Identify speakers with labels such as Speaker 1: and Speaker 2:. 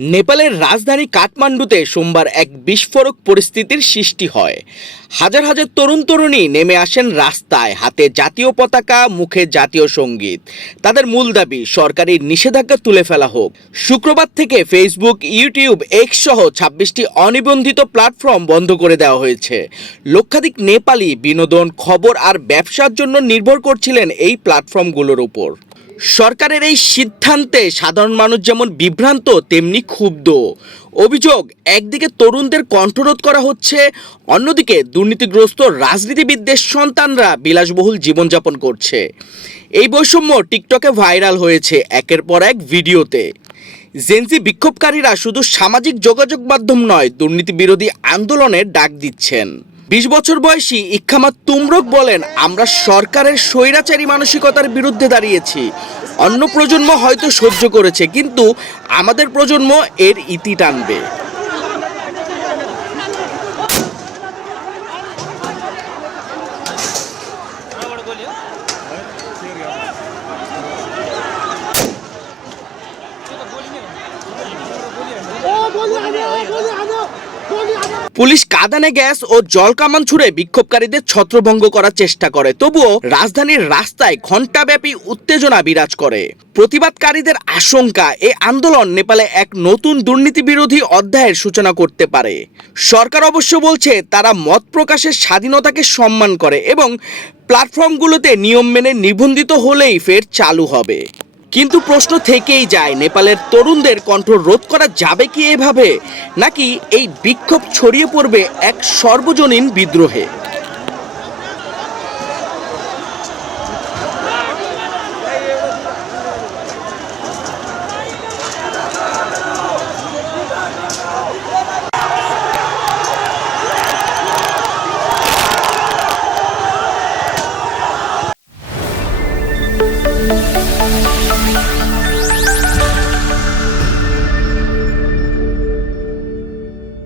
Speaker 1: নেপালের রাজধানী কাঠমান্ডুতে সোমবার এক বিস্ফোরক পরিস্থিতির সৃষ্টি হয়। হাজার হাজার তরুণ তরুণী নেমে আসেন রাস্তায়, হাতে জাতীয় পতাকা, মুখে জাতীয় সংগীত। তাদের মূল দাবি, সরকারি নিষেধাজ্ঞা তুলে ফেলা হোক। শুক্রবার থেকে ফেসবুক, ইউটিউব এক্স সহ ছাব্বিশটি অনিবন্ধিত প্ল্যাটফর্ম বন্ধ করে দেওয়া হয়েছে। লক্ষাধিক নেপালি বিনোদন, খবর আর ব্যবসার জন্য নির্ভর করছিলেন এই প্ল্যাটফর্মগুলোর উপর। সরকারের এই সিদ্ধান্তে সাধারণ মানুষ যেমন বিভ্রান্ত, তেমনি ক্ষুব্ধ। অভিযোগ, একদিকে তরুণদের কণ্ঠরোধ করা হচ্ছে, অন্যদিকে দুর্নীতিগ্রস্ত রাজনীতিবিদদের সন্তানরা বিলাসবহুল জীবনযাপন করছে। এই বৈষম্য টিকটকে ভাইরাল হয়েছে একের পর এক ভিডিওতে। জেনজি বিক্ষোভকারীরা শুধু সামাজিক যোগাযোগ মাধ্যম নয় দুর্নীতি বিরোধী আন্দোলনের ডাক দিচ্ছেন। বিশ বছর বয়সী ইক্ষামাত তুমরক বলেন, আমরা সরকারের স্বৈরাচারী মানসিকতার বিরুদ্ধে দাঁড়িয়েছি। অন্য প্রজন্ম হয়তো সহ্য করেছে, কিন্তু আমাদের প্রজন্ম এর ইতি টানবে। পুলিশ কাদানে গ্যাস ও জল কামান ছুড়ে বিক্ষোভকারীদের ছত্রভঙ্গ করার চেষ্টা করে। তবুও রাজধানীর রাস্তায় ঘণ্টাব্যাপী উত্তেজনা বিরাজ করে। প্রতিবাদকারীদের আশঙ্কা এ আন্দোলন নেপালে এক নতুন দুর্নীতি বিরোধী অধ্যায়ের সূচনা করতে পারে। সরকার অবশ্য বলছে, তারা মত প্রকাশের স্বাধীনতাকে সম্মান করে এবং প্ল্যাটফর্মগুলোতে নিয়ম মেনে নিবন্ধিত হলেই ফের চালু হবে। কিন্তু প্রশ্ন থেকেই যায়, নেপালের তরুণদের কণ্ঠ রোধ করা যাবে কি এভাবে? নাকি এই বিক্ষোভ ছড়িয়ে পড়বে এক সর্বজনীন বিদ্রোহে? thank you